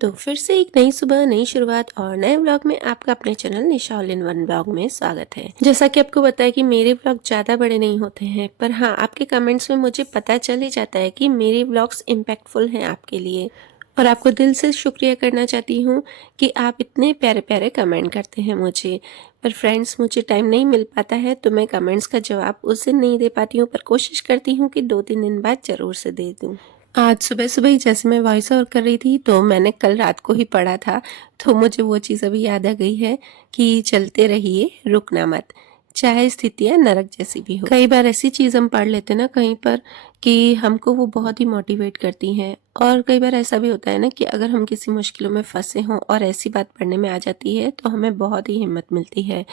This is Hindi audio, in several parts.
तो फिर से एक नई सुबह, नई शुरुआत और नए व्लॉग में आपका अपने channel Nisha all in one vlog में स्वागत है। जैसा कि आपको पता है कि मेरे व्लॉग ज़्यादा बड़े नहीं होते हैं, पर हाँ, आपके कमेंट्स में मुझे पता चल ही जाता है कि मेरे व्लॉग्स इम्पैक्टफुल हैं आपके लिए। और आपको दिल से शुक्रिया करना चाहती हूँ कि आप इतने प्यारे प्यारे कमेंट करते हैं मुझे। पर फ्रेंड्स, मुझे टाइम नहीं मिल पाता है तो मैं कमेंट्स का जवाब उस दिन नहीं दे पाती हूँ, पर कोशिश करती हूँ कि 2-3 दिन बाद ज़रूर से दे दूँ। आज सुबह-सुबह ही जैसे मैं वॉइस ओवर कर रही थी तो मैंने कल रात को ही पढ़ा था, तो मुझे वो चीज़ अभी याद आ गई है कि चलते रहिए, रुकना मत, चाहे स्थितियाँ नरक जैसी भी हो। कई बार ऐसी चीज़ हम पढ़ लेते हैं ना कहीं पर कि हमको वो बहुत ही मोटिवेट करती हैं, और कई बार ऐसा भी होता है ना कि अगर हम किसी मुश्किलों में फँसे हों और ऐसी बात पढ़ने में आ जाती है तो हमें बहुत ही हिम्मत मिलती है।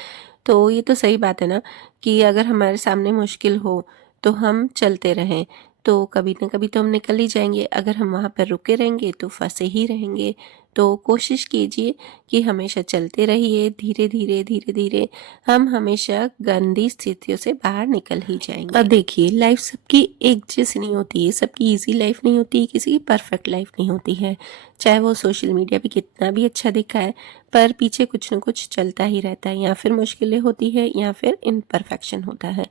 तो ये तो सही बात है ना कि अगर हमारे सामने मुश्किल हो तो हम चलते रहें, तो कभी न कभी तो हम निकल ही जाएँगे। अगर हम वहाँ पर रुके रहेंगे तो फँसे ही रहेंगे। तो कोशिश कीजिए कि हमेशा चलते रहिए, धीरे-धीरे, धीरे-धीरे हम हमेशा गंदी स्थितियों से बाहर निकल ही जाएँगे। अब देखिए, लाइफ़ सबकी एक जैसी नहीं होती है, सबकी ईज़ी लाइफ़ नहीं होती, किसी की परफेक्ट लाइफ़ नहीं होती है। चाहे वो सोशल मीडिया पे कितना भी अच्छा दिखाए, पर पीछे कुछ न कुछ चलता ही रहता है, या फिर मुश्किलें होती है या फिर इम्परफेक्शन होता है।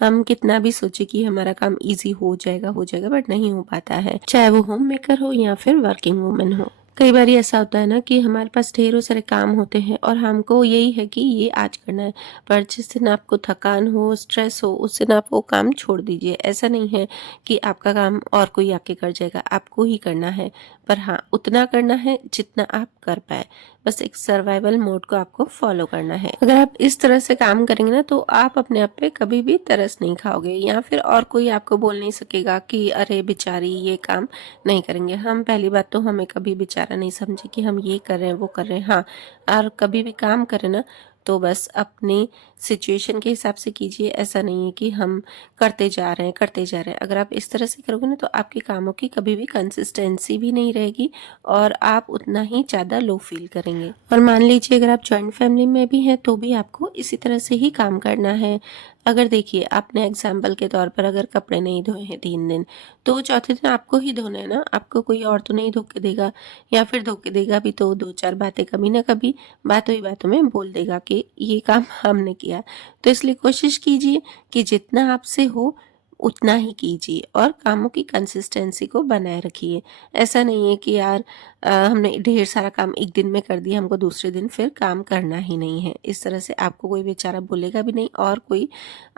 हम कितना भी सोचे कि हमारा काम ईज़ी हो जाएगा, बट नहीं हो पाता है। चाहे वो होम मेकर हो या फिर वर्किंग वूमेन हो। कई बार ऐसा होता है ना कि हमारे पास ढेरों सारे काम होते हैं और हमको यही है कि ये आज करना है, पर जिस दिन आपको थकान हो, स्ट्रेस हो, उस दिन आप वो काम छोड़ दीजिए। ऐसा नहीं है कि आपका काम और कोई आके कर जाएगा, आपको ही करना है। पर हाँ, उतना करना है जितना आप कर पाए। बस एक सर्वाइवल मोड को आपको फॉलो करना है। अगर आप इस तरह से काम करेंगे ना तो आप अपने आप पे कभी भी तरस नहीं खाओगे, या फिर और कोई आपको बोल नहीं सकेगा कि अरे बेचारी ये काम नहीं करेंगे। हम पहली बात तो हमें कभी बेचारा नहीं समझे कि हम ये कर रहे हैं, वो कर रहे हैं। हाँ, और कभी भी काम करें ना तो बस अपनी सिचुएशन के हिसाब से कीजिए। ऐसा नहीं है कि हम करते जा रहे हैं, करते जा रहे हैं। अगर आप इस तरह से करोगे ना तो आपके कामों की कभी भी कंसिस्टेंसी भी नहीं रहेगी और आप उतना ही ज़्यादा लो फील करेंगे। और मान लीजिए अगर आप जॉइंट फैमिली में भी हैं तो भी आपको इसी तरह से ही काम करना है। अगर देखिए, आपने एग्जाम्पल के तौर पर अगर कपड़े नहीं धोए हैं 3 दिन, तो चौथे दिन आपको ही धोने हैं ना, आपको कोई और तो नहीं धो के देगा। या फिर धो के देगा भी तो 2-4 बातें कभी ना कभी बातों ही बातों में बोल देगा कि ये काम हमने किया। तो इसलिए कोशिश कीजिए कि जितना आपसे हो उतना ही कीजिए और कामों की कंसिस्टेंसी को बनाए रखिए। ऐसा नहीं है कि यार हमने ढेर सारा काम एक दिन में कर दिया, हमको दूसरे दिन फिर काम करना ही नहीं है। इस तरह से आपको कोई बेचारा बोलेगा भी नहीं और कोई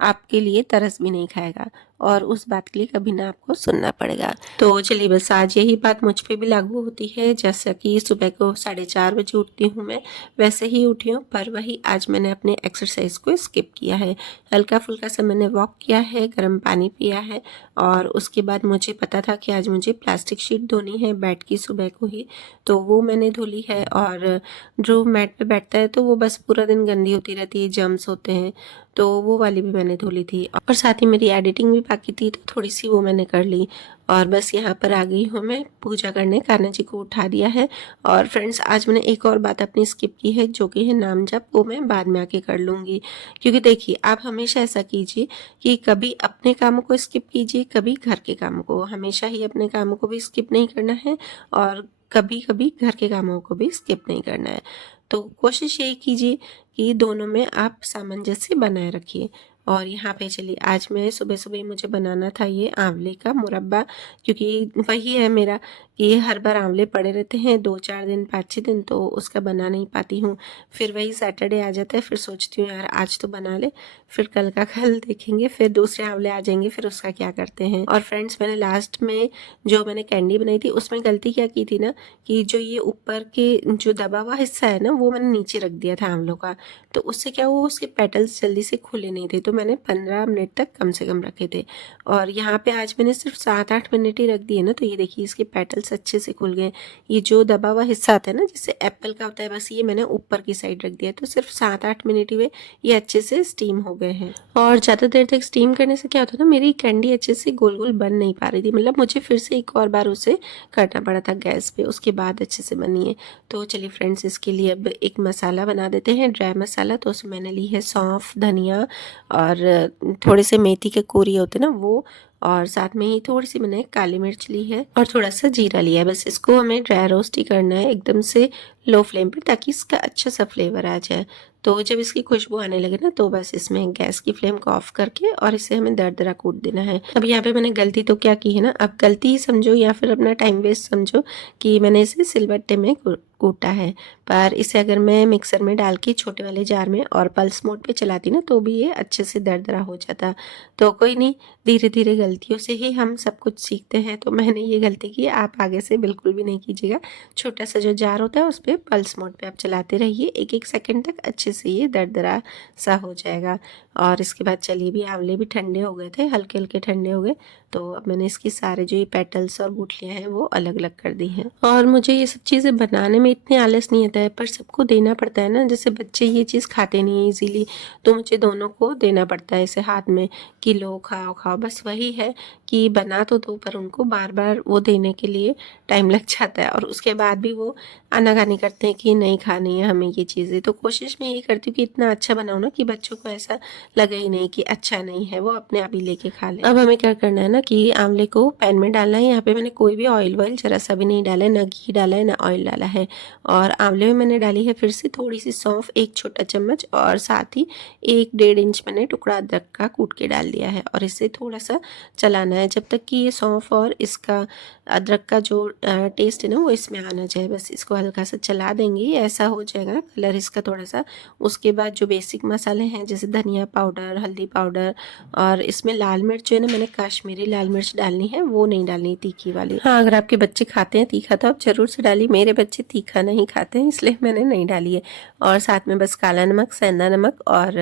आपके लिए तरस भी नहीं खाएगा, और उस बात के लिए कभी ना आपको सुनना पड़ेगा। तो चलिए, बस आज यही बात मुझ पे भी लागू होती है। जैसा कि सुबह को 4:30 बजे उठती हूँ मैं, वैसे ही उठी हूँ, पर वही आज मैंने अपने एक्सरसाइज को स्किप किया है। हल्का-फुल्का सा मैंने वॉक किया है, गर्म पानी पिया है, और उसके बाद मुझे पता था कि आज मुझे प्लास्टिक शीट धोनी है बेड की सुबह को ही, तो वो मैंने धो ली है। और जो मैट पे बैठता है तो वो बस पूरा दिन गंदी होती रहती है, जर्म्स होते हैं, तो वो वाली भी मैंने धो ली थी। और साथ ही मेरी एडिटिंग भी बाकी थी तो थोड़ी सी वो मैंने कर ली। और बस यहाँ पर आ गई हूँ मैं पूजा करने, कान्हा जी को उठा दिया है। और फ्रेंड्स, आज मैंने एक और बात अपनी स्किप की है जो कि है नाम जप, वो मैं बाद में आके कर लूँगी। क्योंकि देखिए, आप हमेशा ऐसा कीजिए कि कभी अपने कामों को स्किप कीजिए, कभी घर के कामों को। हमेशा ही अपने कामों को भी स्किप नहीं करना है और कभी कभी घर के कामों को भी स्किप नहीं करना है। तो कोशिश यही कीजिए कि दोनों में आप सामंजस्य बनाए रखिए। और यहाँ पे चलिए, आज मैं सुबह सुबह मुझे बनाना था ये आंवले का मुरब्बा, क्योंकि वही है मेरा कि हर बार आंवले पड़े रहते हैं 2-4 दिन, 5-6 दिन, तो उसका बना नहीं पाती हूँ। फिर वही सैटरडे आ जाता है, फिर सोचती हूँ यार आज तो बना ले, फिर कल का कल देखेंगे, फिर दूसरे आंवले आ जाएंगे, फिर उसका क्या करते हैं। और फ्रेंड्स, मैंने लास्ट में जो मैंने कैंडी बनाई थी उसमें गलती क्या की थी ना, कि जो ये ऊपर के जो दबा हुआ हिस्सा है ना वो मैंने नीचे रख दिया था आंवलों का, तो उससे क्या हुआ, उसके पेटल्स जल्दी से खुले नहीं थे, तो मैंने 15 मिनट तक कम से कम रखे थे। और यहाँ पे आज मैंने सिर्फ 7-8 मिनट ही रख दिए ना, तो ये देखिए इसके पेटल्स अच्छे से खुल गए। ये जो दबा हुआ हिस्सा आता है ना जैसे एप्पल का होता है, बस ये मैंने ऊपर की साइड रख दिया, तो सिर्फ 7-8 मिनट ही हुए, ये अच्छे से स्टीम हो गए हैं। और ज़्यादा देर तक स्टीम करने से क्या होता था, मेरी कैंडी अच्छे से गोल गोल बन नहीं पा रही थी, मतलब मुझे फिर से एक और बार उसे करना पड़ा था गैस पे, उसके बाद अच्छे से बनी है। तो चलिए फ्रेंड्स, इसके लिए अब एक मसाला बना देते हैं, ड्राई मसाला। तो उसमें मैंने ली है सौंफ, धनिया और थोड़े से मेथी के कोरी होते ना वो, और साथ में ही थोड़ी सी मैंने काली मिर्च ली है और थोड़ा सा जीरा लिया है। बस इसको हमें ड्राई रोस्ट ही करना है एकदम से लो फ्लेम पे, ताकि इसका अच्छा सा फ्लेवर आ जाए। तो जब इसकी खुशबू आने लगे ना, तो बस इसमें गैस की फ्लेम को ऑफ करके और इसे हमें दरदरा कूट देना है। अब यहाँ पे मैंने गलती तो क्या की है ना, अब गलती ही समझो या फिर अपना टाइम वेस्ट समझो कि मैंने इसे सिलबट्टे में कूटा है। पर इसे अगर मैं मिक्सर में डाल के छोटे वाले जार में और पल्स मोड पे चलाती ना, तो भी ये अच्छे से दरदरा हो जाता। तो कोई नहीं, धीरे धीरे गलतियों से ही हम सब कुछ सीखते हैं। तो मैंने ये गलती की, आप आगे से बिल्कुल भी नहीं कीजिएगा। छोटा सा जो जार होता है उस पर पल्स मोड पे आप चलाते रहिए, एक एक सेकंड तक अच्छे से ये दरदरा सा हो जाएगा। और इसके बाद चलिए, भी आंवले भी ठंडे हो गए थे, हल्के हल्के ठंडे हो गए। तो अब मैंने इसकी सारे जो ये पेटल्स और गुठलियाँ हैं वो अलग अलग कर दी हैं। और मुझे ये सब चीज़ें बनाने में इतने आलस नहीं आता है, पर सबको देना पड़ता है ना। जैसे बच्चे ये चीज़ खाते नहीं है इजीली, तो मुझे दोनों को देना पड़ता है इसे हाथ में कि लो खाओ खाओ। बस वही है कि बना तो दो, पर उनको बार बार वो देने के लिए टाइम लग जाता है, और उसके बाद भी वो आनाकानी करते हैं कि नहीं खानी है हमें ये चीज़ें। तो कोशिश मैं ये करती हूँ कि इतना अच्छा बनाऊँ ना कि बच्चों को ऐसा लगे ही नहीं कि अच्छा नहीं है, वो अपने आप ही लेके खा ले। अब हमें क्या करना है ना कि आंवले को पैन में डालना है। यहाँ पे मैंने कोई भी ऑयल वॉयल जरा सा भी नहीं डाला है, ना घी डाला है ना ऑयल डाला है। और आंवले में मैंने डाली है फिर से थोड़ी सी सौंफ, 1 छोटा चम्मच, और साथ ही 1-1.5 इंच मैंने टुकड़ा अदरक का कूट के डाल दिया है। और इसे थोड़ा सा चलाना है जब तक कि ये सौंफ और इसका अदरक का जो टेस्ट है ना वो इसमें आना जाए। बस इसको हल्का सा चला देंगे, ऐसा हो जाएगा ना कलर इसका थोड़ा सा। उसके बाद जो बेसिक मसाले हैं जैसे धनिया पाउडर, हल्दी पाउडर, और इसमें लाल मिर्च जो है ना, मैंने काश्मीरी लाल मिर्च डालनी है, वो नहीं डालनी तीखी वाली। हाँ, अगर आपके बच्चे खाते हैं तीखा तो आप जरूर से डालिए। मेरे बच्चे तीखा नहीं खाते हैं, इसलिए मैंने नहीं डाली है। और साथ में बस काला नमक, सेंधा नमक और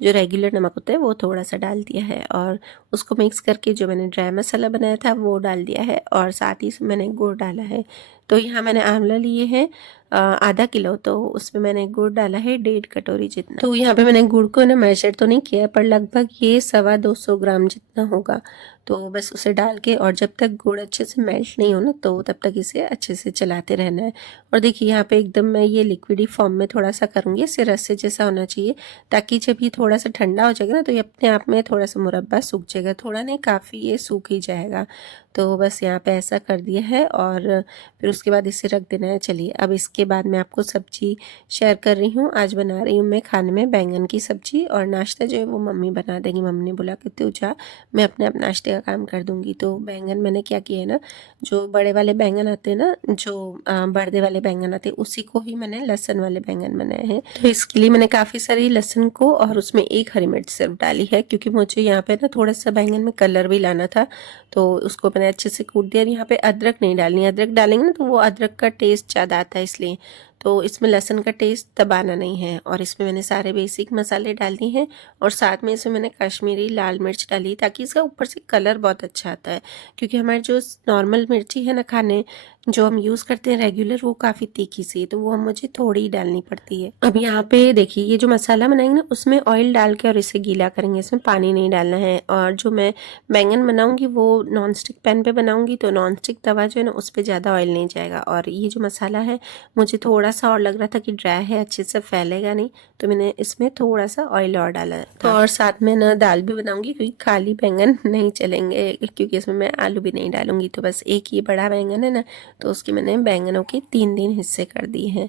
जो रेगुलर नमक होता है वो थोड़ा सा डाल दिया है। और उसको मिक्स करके जो मैंने ड्राई मसाला बनाया था वो डाल दिया है, और साथ ही मैंने गुड़ डाला है। तो यहाँ मैंने आंवला लिए हैं आधा किलो, तो उसमें मैंने गुड़ डाला है 1.5 कटोरी जितना। तो यहाँ पे मैंने गुड़ को ना मेजर तो नहीं किया, पर लगभग ये 250 ग्राम जितना होगा। तो बस उसे डाल के, और जब तक गुड़ अच्छे से मेल्ट नहीं हो ना, तो तब तक इसे अच्छे से चलाते रहना है। और देखिए यहाँ पे एकदम मैं ये लिक्विडी फॉर्म में थोड़ा सा करूँगी, इससे रस्से जैसा होना चाहिए, ताकि जब ये थोड़ा सा ठंडा हो जाएगा ना, तो ये अपने आप में थोड़ा सा मुरब्बा सूख जाएगा। थोड़ा नहीं, काफ़ी ये सूख ही जाएगा। तो बस यहाँ पे ऐसा कर दिया है, और फिर उसके बाद इसे रख देना है। चलिए, अब इसके बाद मैं आपको सब्जी शेयर कर रही हूँ। आज बना रही हूँ मैं खाने में बैंगन की सब्जी, और नाश्ता जो है वो मम्मी बना देंगी। मम्मी ने बोला कि तू जा, मैं अपने आप नाश्ते का काम कर दूँगी। तो बैंगन मैंने क्या किया है ना, जो बड़े वाले बैंगन आते हैं ना, जो बर्दे वाले बैंगन आते हैं, उसी को ही मैंने लहसुन वाले बैंगन बनाए हैं। तो इसके लिए मैंने काफ़ी सारी लहसुन को और उसमें 1 हरी मिर्च सिर्फ डाली है, क्योंकि मुझे यहाँ पे ना थोड़ा सा बैंगन में कलर भी लाना था। तो उसको मैंने अच्छे से कूट दिया। यहाँ पे अदरक नहीं डालनी, अदरक डालेंगे ना तो वो अदरक का टेस्ट ज़्यादा आता है, इसलिए। तो इसमें लहसुन का टेस्ट दबाना नहीं है। और इसमें मैंने सारे बेसिक मसाले डाल दिए हैं, और साथ में इसमें मैंने कश्मीरी लाल मिर्च डाली, ताकि इसका ऊपर से कलर बहुत अच्छा आता है। क्योंकि हमारी जो नॉर्मल मिर्ची है ना खाने जो हम यूज़ करते हैं रेगुलर, वो काफ़ी तीखी सी है, तो वो मुझे थोड़ी ही डालनी पड़ती है। अब यहाँ पे देखिए, ये जो मसाला बनाएंगे ना, उसमें ऑयल डाल के और इसे गीला करेंगे, इसमें पानी नहीं डालना है। और जो मैं बैंगन बनाऊंगी वो नॉन स्टिक पैन पे बनाऊंगी, तो नॉन स्टिक तवा जो है ना, उस पर ज़्यादा ऑयल नहीं जाएगा। और ये जो मसाला है, मुझे थोड़ा सा और लग रहा था कि ड्राई है, अच्छे से फैलेगा नहीं, तो मैंने इसमें थोड़ा सा ऑयल और डाला था। और साथ में ना दाल भी बनाऊंगी, क्योंकि खाली बैंगन नहीं चलेंगे, क्योंकि इसमें मैं आलू भी नहीं डालूंगी। तो बस एक ये बड़ा बैंगन है ना, तो उसके मैंने बैंगनों के 3 हिस्से कर दिए हैं,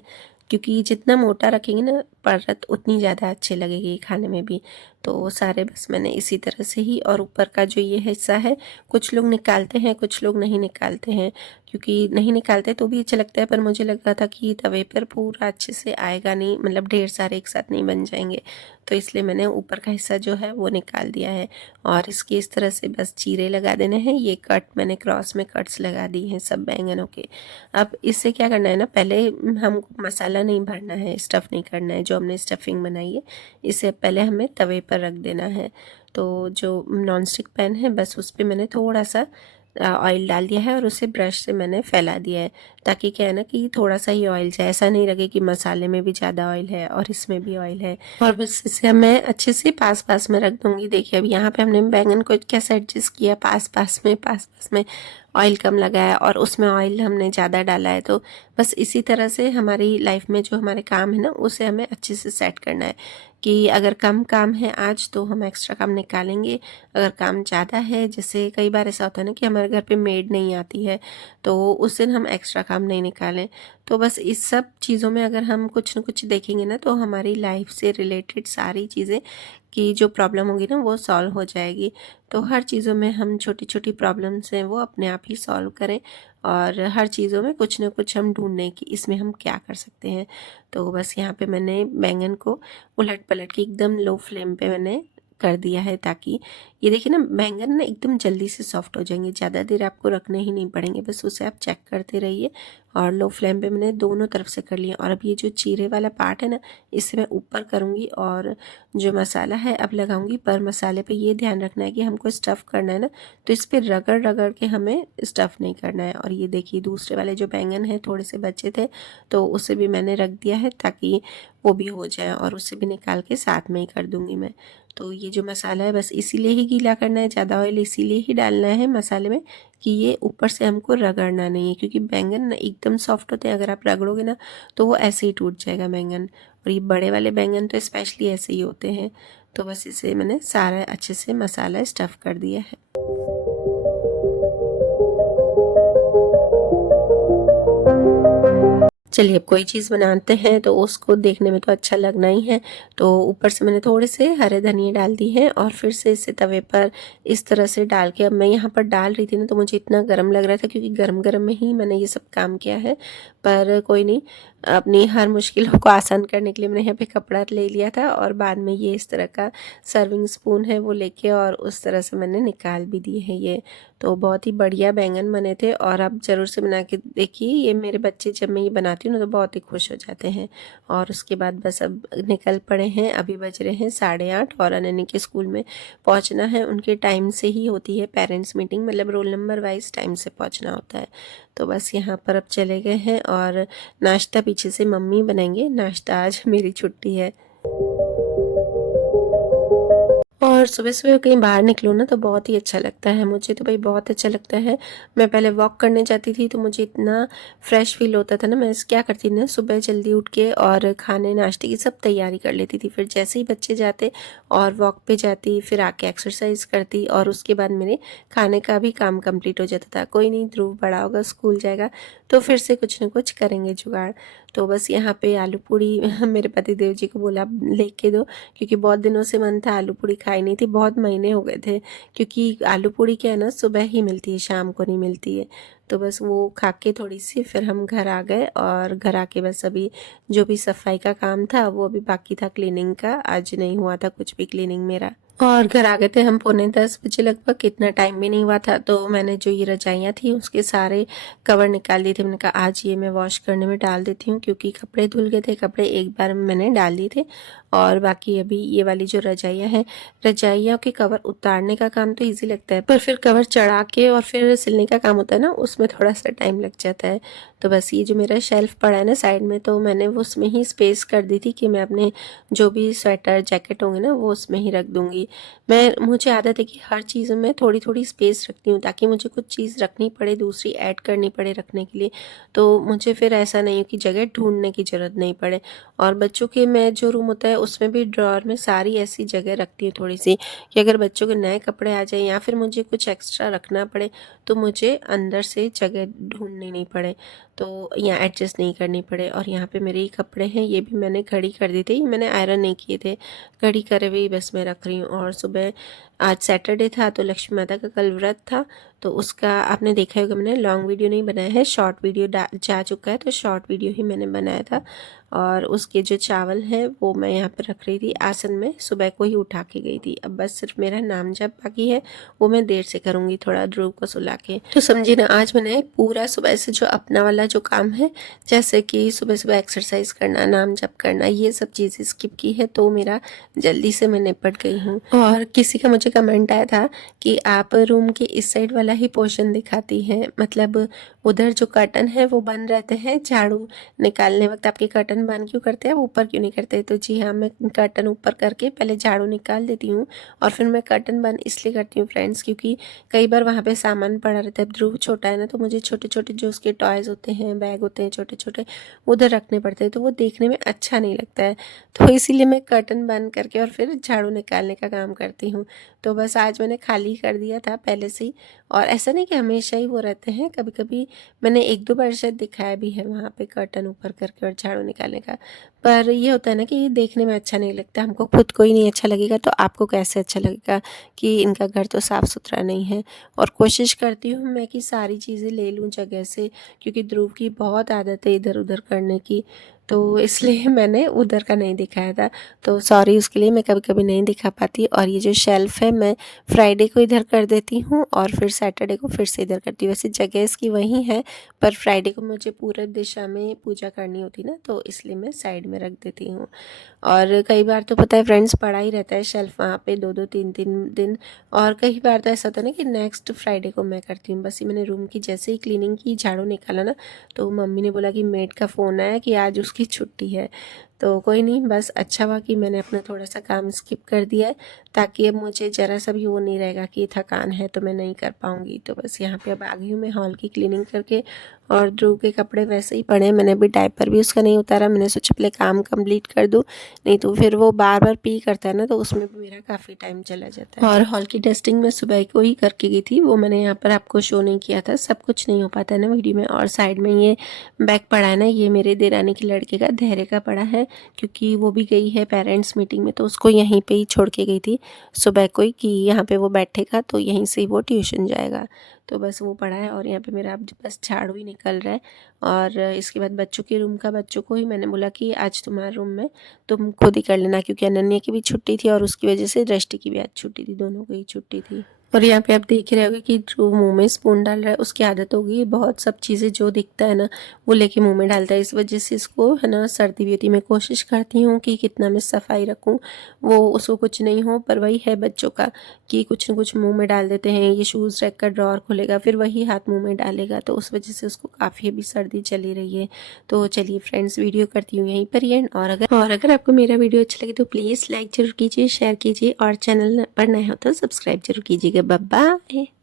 क्योंकि जितना मोटा रखेंगे ना परत, उतनी ज़्यादा अच्छी लगेगी खाने में भी। तो वो सारे बस मैंने इसी तरह से ही, और ऊपर का जो ये हिस्सा है, कुछ लोग निकालते हैं, कुछ लोग नहीं निकालते हैं। क्योंकि नहीं निकालते तो भी अच्छा लगता है, पर मुझे लग रहा था कि तवे पर पूरा अच्छे से आएगा नहीं, मतलब ढेर सारे एक साथ नहीं बन जाएंगे, तो इसलिए मैंने ऊपर का हिस्सा जो है वो निकाल दिया है। और इसके इस तरह से बस चीरे लगा देने हैं। ये कट मैंने क्रॉस में कट्स लगा दी हैं सब बैंगनों के। अब इससे क्या करना है ना, पहले हमको मसाला नहीं भरना है, स्टफ़ नहीं करना है। जो हमने स्टफिंग बनाई है, इसे पहले हमें तवे पर रख देना है। तो जो नॉन स्टिक पैन है, बस उस पर मैंने थोड़ा सा ऑयल डाल दिया है, और उसे ब्रश से मैंने फैला दिया है, ताकि क्या है ना कि थोड़ा सा ही ऑयल जाए, ऐसा नहीं लगे कि मसाले में भी ज़्यादा ऑयल है और इसमें भी ऑयल है। और बस इसे मैं अच्छे से पास पास में रख दूँगी। देखिए, अब यहाँ पे हमने बैंगन को कैसे एडजस्ट किया, पास पास में ऑयल कम लगा है और उसमें ऑयल हमने ज़्यादा डाला है। तो बस इसी तरह से हमारी लाइफ में जो हमारे काम है ना, उसे हमें अच्छे से सेट करना है कि अगर कम काम है आज तो हम एक्स्ट्रा काम निकालेंगे, अगर काम ज़्यादा है, जैसे कई बार ऐसा होता है ना कि हमारे घर पे मेड नहीं आती है तो उस दिन हम एक्स्ट्रा काम नहीं निकालें। तो बस इस सब चीज़ों में अगर हम कुछ न कुछ देखेंगे ना, तो हमारी लाइफ से रिलेटेड सारी चीज़ें की जो प्रॉब्लम होगी ना वो सॉल्व हो जाएगी। तो हर चीज़ों में हम छोटी छोटी प्रॉब्लम्स हैं वो अपने आप ही सॉल्व करें, और हर चीज़ों में कुछ ना कुछ हम ढूंढें कि इसमें हम क्या कर सकते हैं। तो बस यहाँ पे मैंने बैंगन को उलट पलट के एकदम लो फ्लेम पे मैंने कर दिया है, ताकि ये देखिए ना बैंगन ना एकदम जल्दी से सॉफ्ट हो जाएंगे, ज़्यादा देर आपको रखने ही नहीं पड़ेंगे, बस उसे आप चेक करते रहिए। और लो फ्लेम पे मैंने दोनों तरफ से कर लिया। और अब ये जो चीरे वाला पार्ट है ना, इसे मैं ऊपर करूँगी और जो मसाला है अब लगाऊंगी। पर मसाले पे ये ध्यान रखना है कि हमको स्टफ़ करना है ना, तो इस पर रगड़ रगड़ के हमें स्टफ़ नहीं करना है। और ये देखिए दूसरे वाले जो बैंगन हैं थोड़े से बचे थे तो उसे भी मैंने रख दिया है ताकि वो भी हो जाए, और उसे भी निकाल के साथ में ही कर दूंगी मैं। तो ये जो मसाला है बस इसीलिए ही गीला करना है, ज़्यादा ऑयल इसीलिए ही डालना है मसाले में कि ये ऊपर से हमको रगड़ना नहीं है, क्योंकि बैंगन ना एकदम सॉफ्ट होते हैं, अगर आप रगड़ोगे ना तो वो ऐसे ही टूट जाएगा बैंगन। और ये बड़े वाले बैंगन तो स्पेशली ऐसे ही होते हैं। तो बस इसे मैंने सारा अच्छे से मसाला स्टफ़ कर दिया है। चलिए अब कोई चीज़ बनाते हैं तो उसको देखने में तो अच्छा लगना ही है। तो ऊपर से मैंने थोड़े से हरे धनिया डाल दी हैं और फिर से इसे तवे पर इस तरह से डाल के, अब मैं यहाँ पर डाल रही थी ना तो मुझे इतना गर्म लग रहा था क्योंकि गर्म गर्म में ही मैंने ये सब काम किया है। पर कोई नहीं, अपनी हर मुश्किलों को आसान करने के लिए मैंने यहाँ पे कपड़ा ले लिया था और बाद में ये इस तरह का सर्विंग स्पून है वो लेके और उस तरह से मैंने निकाल भी दिए हैं ये। तो बहुत ही बढ़िया बैंगन बने थे और आप ज़रूर से बना के देखिए। ये मेरे बच्चे जब मैं ये बनाती हूँ ना तो बहुत ही खुश हो जाते हैं। और उसके बाद बस अब निकल पड़े हैं, अभी बज रहे हैं 8:30 और अनन्या के स्कूल में पहुँचना है। उनके टाइम से ही होती है पेरेंट्स मीटिंग, मतलब रोल नंबर वाइज टाइम से पहुँचना होता है। तो बस यहाँ पर अब चले गए हैं और नाश्ता पीछे से मम्मी बनाएंगे, नाश्ता आज मेरी छुट्टी है। और सुबह सुबह कहीं बाहर निकलो ना तो बहुत ही अच्छा लगता है, मुझे तो भाई बहुत अच्छा लगता है। मैं पहले वॉक करने जाती थी तो मुझे इतना फ्रेश फील होता था ना, मैं क्या करती थी ना सुबह जल्दी उठ के और खाने नाश्ते की सब तैयारी कर लेती थी। फिर जैसे ही बच्चे जाते और वॉक पे जाती, फिर आके एक्सरसाइज करती और उसके बाद मेरे खाने का भी काम कंप्लीट हो जाता था। कोई नहीं, ध्रुव बड़ा होगा स्कूल जाएगा तो फिर से कुछ ना कुछ करेंगे जुगाड़। तो बस यहाँ पे आलू पूड़ी मेरे पति देव जी को बोला लेके दो, क्योंकि बहुत दिनों से मन था, आलू पूड़ी खाई नहीं थी, बहुत महीने हो गए थे। क्योंकि आलू पूड़ी क्या है ना, सुबह ही मिलती है, शाम को नहीं मिलती है। तो बस वो खा के थोड़ी सी फिर हम घर आ गए और घर आके बस अभी जो भी सफाई का काम था वो अभी बाकी था, क्लीनिंग का आज नहीं हुआ था कुछ भी क्लीनिंग मेरा। और घर आ गए थे हम 9:45 बजे लगभग, इतना टाइम भी नहीं हुआ था। तो मैंने जो ये रजाइयाँ थी उसके सारे कवर निकाल दिए थे। मैंने कहा आज ये मैं वॉश करने में डाल देती हूँ, क्योंकि कपड़े धुल गए थे, कपड़े एक बार में मैंने डाल दिए थे। और बाकी अभी ये वाली जो रजाइयाँ हैं, रजाइयों के कवर उतारने का काम तो ईजी लगता है, पर फिर कवर चढ़ा के और फिर सिलने का काम होता है ना, उसमें थोड़ा सा टाइम लग जाता है। तो बस ये जो मेरा शेल्फ पड़ा है ना साइड में, तो मैंने वो उसमें ही स्पेस कर दी थी कि मैं अपने जो भी स्वेटर जैकेट होंगे ना वो उसमें ही रख दूँगी। मुझे आदत है कि हर चीज़ में थोड़ी थोड़ी स्पेस रखती हूँ, ताकि मुझे कुछ चीज़ रखनी पड़े, दूसरी ऐड करनी पड़े रखने के लिए, तो मुझे फिर ऐसा नहीं हो कि जगह ढूंढने की ज़रूरत नहीं पड़े। और बच्चों के मैं जो रूम होता है उसमें भी ड्रॉअर में सारी ऐसी जगह रखती हूँ थोड़ी सी, कि अगर बच्चों के नए कपड़े आ जाए या फिर मुझे कुछ एक्स्ट्रा रखना पड़े तो मुझे अंदर से जगह ढूंढनी नहीं पड़े, तो या एडजस्ट नहीं करनी पड़े। और यहाँ पे मेरे ही कपड़े हैं, ये भी मैंने घड़ी कर दी थी, ये मैंने आयरन नहीं किए थे, घड़ी करे हुए बस मैं रख रही हूँ। और सुबह आज सैटरडे था तो लक्ष्मी माता का कल व्रत था, तो उसका आपने देखा होगा, मैंने लॉन्ग वीडियो नहीं बनाया है, शॉर्ट वीडियो जा चुका है, तो शॉर्ट वीडियो ही मैंने बनाया था। और उसके जो चावल हैं वो मैं यहाँ पर रख रही थी आसन में, सुबह को ही उठा के गई थी। अब बस सिर्फ मेरा नाम जप बाकी है, वो मैं देर से करूँगी थोड़ा ध्रुव को सुला के। तो समझिए ना, आज मैंने पूरा सुबह से जो अपना वाला जो काम है, जैसे कि सुबह सुबह एक्सरसाइज करना, नाम जप करना, ये सब चीज़ें स्किप की है, तो मेरा जल्दी से मैं निपट गई हूँ। और किसी का मुझे कमेंट आया था कि आप रूम के इस साइड वाला वाला ही पोर्शन दिखाती हैं। मतलब उधर जो कर्टन है वो बंद रहते हैं, झाड़ू निकालने वक्त आपके कर्टन बंद क्यों करते हैं, ऊपर क्यों नहीं करते? तो जी हाँ, मैं कर्टन ऊपर करके पहले झाड़ू निकाल देती हूँ और फिर मैं कर्टन बंद इसलिए करती हूँ फ्रेंड्स, क्योंकि कई बार वहाँ पे सामान पड़ा रहता है। ध्रुव छोटा है ना, तो मुझे छोटे छोटे जो उसके टॉयज़ होते हैं, बैग होते हैं छोटे छोटे, उधर रखने पड़ते हैं, तो वो देखने में अच्छा नहीं लगता है। तो इसीलिए मैं कर्टन बंद करके और फिर झाड़ू निकालने का काम करती हूँ। तो बस आज मैंने खाली कर दिया था पहले से ही, और ऐसा नहीं कि हमेशा ही वो रहते हैं, कभी कभी मैंने 1-2 बार शायद दिखाया भी है वहाँ पे कर्टन ऊपर करके और झाड़ू निकालने का। पर ये होता है ना कि देखने में अच्छा नहीं लगता, हमको खुद को ही नहीं अच्छा लगेगा तो आपको कैसे अच्छा लगेगा कि इनका घर तो साफ़ सुथरा नहीं है। और कोशिश करती हूँ मैं कि सारी चीज़ें ले लूँ जगह से, क्योंकि ध्रुव की बहुत आदत है इधर उधर करने की, तो इसलिए मैंने उधर का नहीं दिखाया था। तो सॉरी उसके लिए, मैं कभी कभी नहीं दिखा पाती। और ये जो शेल्फ़ है मैं फ्राइडे को इधर कर देती हूँ और फिर सैटरडे को फिर से इधर करती हूँ। वैसे जगह इसकी वही है, पर फ्राइडे को मुझे पूरे दिशा में पूजा करनी होती ना, तो इसलिए मैं साइड में रख देती हूँ। और कई बार तो पता है फ्रेंड्स, पड़ा ही रहता है शेल्फ़ वहाँ पे 2-2 3-3 दिन। और कई बार तो ऐसा होता है ना कि नेक्स्ट फ्राइडे को मैं करती हूँ। बस ये मैंने रूम की जैसे ही क्लीनिंग की, झाड़ू निकाला ना, तो मम्मी ने बोला कि मेड का फ़ोन आया कि आज उसकी छुट्टी है। तो कोई नहीं, बस अच्छा हुआ कि मैंने अपना थोड़ा-सा काम स्किप कर दिया है, ताकि अब मुझे ज़रा-सा भी वो नहीं रहेगा कि थकान है तो मैं नहीं कर पाऊँगी। तो बस यहाँ पे अब आ गई हूँ मैं हॉल की क्लीनिंग करके। और ध्रुव के कपड़े वैसे ही पड़े हैं, मैंने अभी डायपर भी उसका नहीं उतारा। मैंने सोचा पहले काम कंप्लीट कर दूँ, नहीं तो फिर वो बार-बार पी करता है ना, तो उसमें भी मेरा काफ़ी टाइम चला जाता है। और हॉल की डस्टिंग मैं सुबह को ही करके गई थी, वो मैंने यहाँ पर आपको शो नहीं किया था, सब कुछ नहीं हो पाता है ना वीडियो में। और साइड में ये बैग पड़ा है ना, ये मेरे देरानी के लड़के का, धैर्य का पड़ा है, क्योंकि वो भी गई है पेरेंट्स मीटिंग में, तो उसको यहीं पे ही छोड़ के गई थी सुबह को ही कि यहाँ पे वो बैठेगा तो यहीं से वो ट्यूशन जाएगा। तो बस वो पड़ा है और यहाँ पे मेरा अब बस झाड़ू ही निकल रहा है। और इसके बाद बच्चों के रूम का, बच्चों को ही मैंने बोला कि आज तुम्हारे रूम में तुम खुद ही कर लेना, क्योंकि अनन्या की भी छुट्टी थी और उसकी वजह से दृष्टि की भी आज छुट्टी थी, दोनों की ही छुट्टी थी। और यहाँ पे आप देख रहे होगे कि जो मुंह में स्पून डाल रहा है उसकी आदत होगी, ये बहुत सब चीज़ें जो दिखता है ना वो लेके मुंह में डालता है, इस वजह से इसको है ना सर्दी भी होती है। मैं कोशिश करती हूँ कि कितना मैं सफाई रखूँ, वो उसको कुछ नहीं हो, पर वही है बच्चों का कि कुछ न कुछ मुंह में डाल देते हैं। ये शूज़ रख कर ड्रॉअर खोलेगा, फिर वही हाथ मुंह में डालेगा, तो उस वजह से उसको काफ़ी अभी सर्दी चली रही है। तो चलिए फ्रेंड्स, वीडियो करती हूँ यहीं पर एंड। और अगर आपको मेरा वीडियो अच्छा लगे तो प्लीज़ लाइक ज़रूर कीजिए, शेयर कीजिए और चैनल पर नए हो तो सब्सक्राइब जरूर कीजिएगा। Bye bye.